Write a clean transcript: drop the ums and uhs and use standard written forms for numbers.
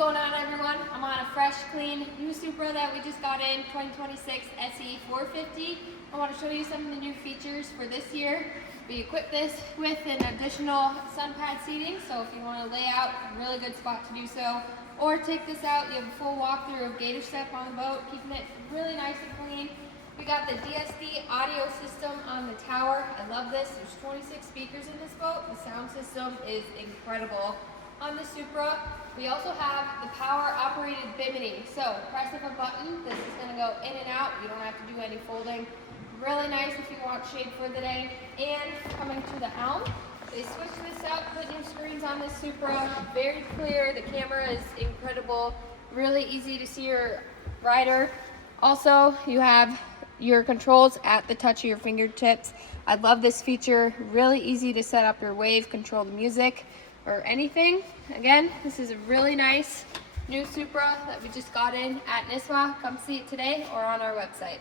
going on, everyone? I'm on a fresh, clean, new Supra that we just got in, 2026 SE 450. I want to show you some of the new features for this year. We equipped this with an additional sun pad seating, so if you want to lay out, a really good spot to do so. Or take this out, you have a full walkthrough of gator step on the boat, keeping it really nice and clean. We got the DSD audio system on the tower. I love this. There's 26 speakers in this boat. The sound system is incredible. On the Supra, we also have the power operated bimini. So press of a button, this is going to go in and out. You don't have to do any folding. Really nice if you want shade for the day. And coming to the helm, they switched this up, put new screens on this Supra. Very clear. The camera is incredible. Really easy to see your rider. Also, you have your controls at the touch of your fingertips. I love this feature. Really easy to set up your wave, control the music, or anything. Again, this is a really nice new Supra that we just got in at Nisswa. Come see it today or on our website.